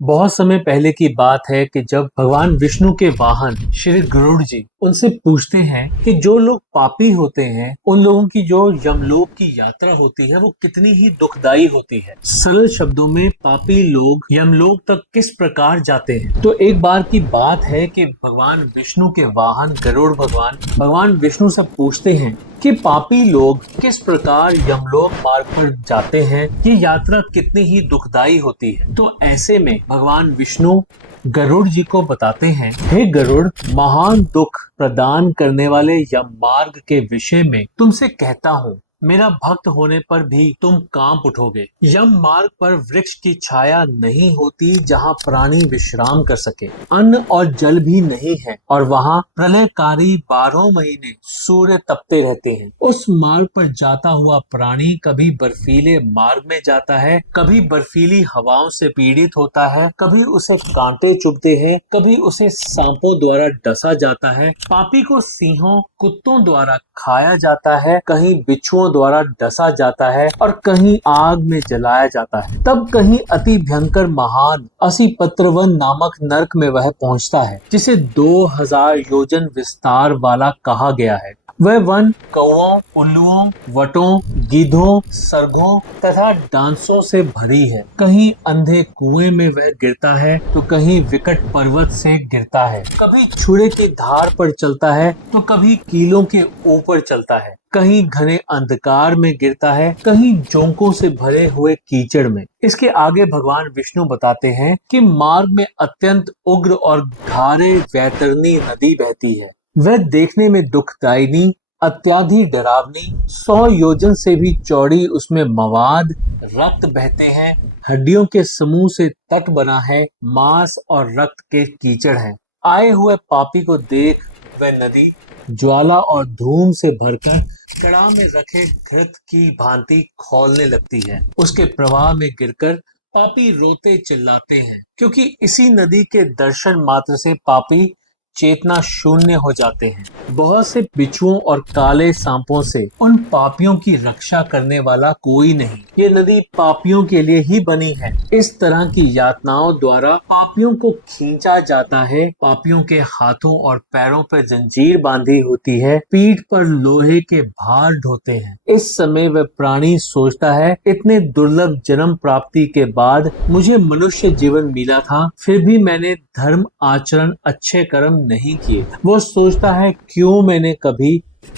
बहुत समय पहले की बात है कि जब भगवान विष्णु के वाहन श्री गरुड़ जी उनसे पूछते हैं कि जो लोग पापी होते हैं उन लोगों की जो यमलोक की यात्रा होती है वो कितनी ही दुखदाई होती है। सरल शब्दों में पापी लोग यमलोक तक किस प्रकार जाते हैं। तो एक बार की बात है कि भगवान विष्णु के वाहन गरुड़ भगवान विष्णु से पूछते हैं कि पापी लोग किस प्रकार यमलोक मार्ग पर जाते हैं। ये यात्रा कितनी ही दुखदाई होती है। तो ऐसे में भगवान विष्णु गरुड़ जी को बताते हैं, हे गरुड़, महान दुख प्रदान करने वाले यम मार्ग के विषय में तुमसे कहता हूँ, मेरा भक्त होने पर भी तुम कांप उठोगे। यम मार्ग पर वृक्ष की छाया नहीं होती जहाँ प्राणी विश्राम कर सके, अन्न और जल भी नहीं है और वहाँ प्रलयकारी 12 महीने सूर्य तपते रहते हैं। उस मार्ग पर जाता हुआ प्राणी कभी बर्फीले मार्ग में जाता है, कभी बर्फीली हवाओं से पीड़ित होता है, कभी उसे कांटे चुभते हैं, कभी उसे सांपों द्वारा डसा जाता है, पापी को सिंहों कुत्तों द्वारा खाया जाता है, कहीं बिच्छुओं द्वारा डसा जाता है और कहीं आग में जलाया जाता है। तब कहीं अति भयंकर महान असिपत्रवन नामक नरक में वह पहुंचता है, जिसे 2000 योजन विस्तार वाला कहा गया है। वह वन कौओं, उल्लुओं, वटों, गीधों, सर्गों तथा डांसों से भरी है। कहीं अंधे कुएं में वह गिरता है तो कहीं विकट पर्वत से गिरता है, कभी छुरे की धार पर चलता है तो कभी कीलों के ऊपर चलता है, कहीं घने अंधकार में गिरता है, कहीं जोंकों से भरे हुए कीचड़ में। इसके आगे भगवान विष्णु बताते हैं कि मार्ग में अत्यंत उग्र और घारे वैतरणी नदी बहती है। वह देखने में दुखदायिनी, अत्याधिक डरावनी, 100 योजन से भी चौड़ी उसमें मवाद, रक्त बहते हैं, हड्डियों के समूह से तट बना है, मांस और रक्त के कीचड़ हैं। आए हुए पापी को देख वह नदी ज्वाला और धूम से भरकर कड़ा में रखे घृत की भांति खौलने लगती है। उसके प्रवाह में गिरकर पापी रोते चिल्लाते हैं, क्योंकि इसी नदी के दर्शन मात्र से पापी चेतना शून्य हो जाते हैं। बहुत से बिच्छुओं और काले सांपों से उन पापियों की रक्षा करने वाला कोई नहीं। ये नदी पापियों के लिए ही बनी है। इस तरह की यातनाओं द्वारा पापियों को खींचा जाता है। पापियों के हाथों और पैरों पर जंजीर बांधी होती है, पीठ पर लोहे के भार ढोते हैं। इस समय वह प्राणी सोचता है, इतने दुर्लभ जन्म प्राप्ति के बाद मुझे मनुष्य जीवन मिला था, फिर भी मैंने धर्म आचरण, अच्छे कर्म नहीं किए। वो सोचता है, क्यों मैंने कभी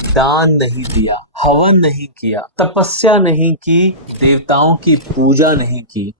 दान नहीं दिया, हवन नहीं किया, तपस्या नहीं की, देवताओं की पूजा नहीं की।